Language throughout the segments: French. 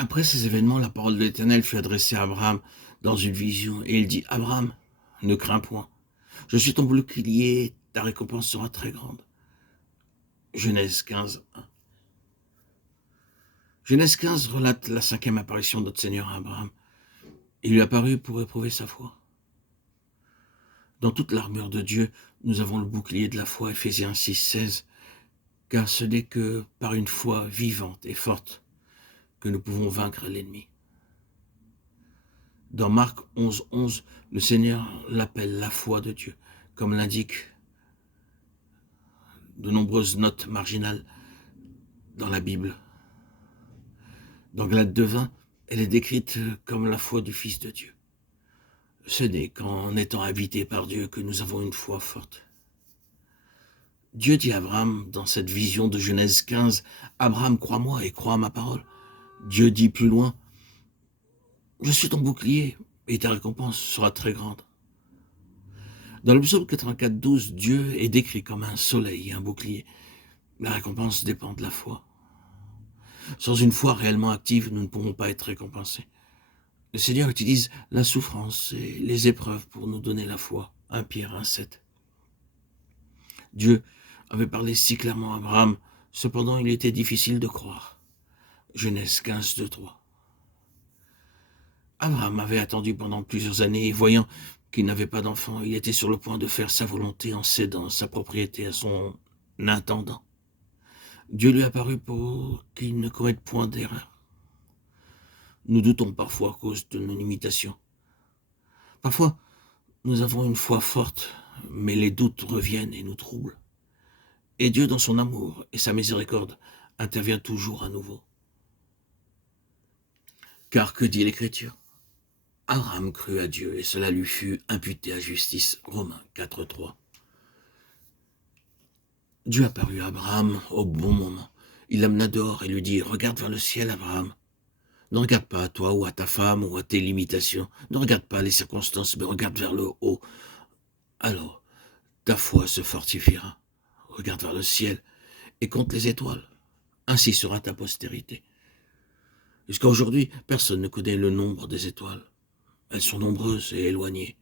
Après ces événements, la parole de l'Éternel fut adressée à Abraham dans une vision, et il dit, Abraham, ne crains point, je suis ton bouclier, ta récompense sera très grande. Genèse 15, 1. Genèse 15 relate la cinquième apparition de notre Seigneur à Abraham. Il lui apparut pour éprouver sa foi. Dans toute l'armure de Dieu, nous avons le bouclier de la foi, Ephésiens 6, 16, car ce n'est que par une foi vivante et forte que nous pouvons vaincre l'ennemi. Dans Marc 11, 11, le Seigneur l'appelle la foi de Dieu, comme l'indiquent de nombreuses notes marginales dans la Bible. Dans Galates 2:20, elle est décrite comme la foi du Fils de Dieu. Ce n'est qu'en étant habités par Dieu que nous avons une foi forte. Dieu dit à Abraham, dans cette vision de Genèse 15, « Abraham, crois-moi et crois à ma parole. » Dieu dit plus loin, « Je suis ton bouclier et ta récompense sera très grande. » Dans le psaume 84, 12, Dieu est décrit comme un soleil et un bouclier. La récompense dépend de la foi. Sans une foi réellement active, nous ne pourrons pas être récompensés. Le Seigneur utilise la souffrance et les épreuves pour nous donner la foi. 1 Pierre 1,7. Dieu avait parlé si clairement à Abraham, cependant il était difficile de croire. Genèse 15, 2, 3. Abraham avait attendu pendant plusieurs années et voyant qu'il n'avait pas d'enfant, il était sur le point de faire sa volonté en cédant sa propriété à son intendant. Dieu lui apparut pour qu'il ne commette point d'erreur. Nous doutons parfois à cause de nos limitations. Parfois, nous avons une foi forte, mais les doutes reviennent et nous troublent. Et Dieu, dans son amour et sa miséricorde, intervient toujours à nouveau. Car que dit l'Écriture ? Abraham crut à Dieu et cela lui fut imputé à justice. Romains 4, 3. Dieu apparut à Abraham au bon moment. Il l'amena dehors et lui dit, « Regarde vers le ciel, Abraham. Ne regarde pas à toi ou à ta femme ou à tes limitations. Ne regarde pas les circonstances, mais regarde vers le haut. Alors, ta foi se fortifiera. Regarde vers le ciel et compte les étoiles. Ainsi sera ta postérité. » Jusqu'à aujourd'hui, personne ne connaît le nombre des étoiles. Elles sont nombreuses et éloignées.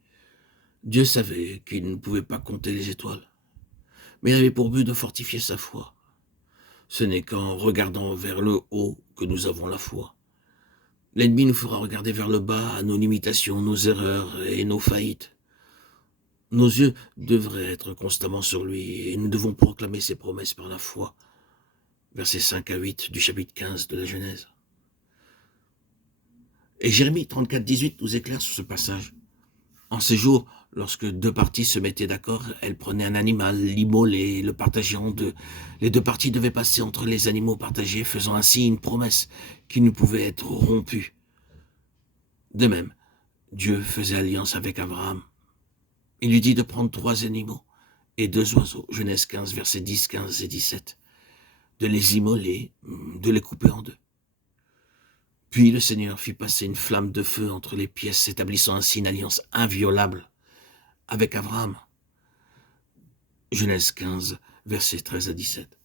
Dieu savait qu'il ne pouvait pas compter les étoiles, mais il avait pour but de fortifier sa foi. Ce n'est qu'en regardant vers le haut que nous avons la foi. L'ennemi nous fera regarder vers le bas, à nos limitations, nos erreurs et nos faillites. Nos yeux devraient être constamment sur lui et nous devons proclamer ses promesses par la foi. Versets 5 à 8 du chapitre 15 de la Genèse. Et Jérémie 34, 18 nous éclaire sur ce passage. En ces jours, lorsque deux parties se mettaient d'accord, elles prenaient un animal, l'immolaient et le partageaient en deux. Les deux parties devaient passer entre les animaux partagés, faisant ainsi une promesse qui ne pouvait être rompue. De même, Dieu faisait alliance avec Abraham. Il lui dit de prendre 3 animaux et 2 oiseaux, Genèse 15, versets 10, 15 et 17, de les immoler, de les couper en deux. Puis le Seigneur fit passer une flamme de feu entre les pièces, établissant ainsi une alliance inviolable avec Abraham. Genèse 15, versets 13 à 17.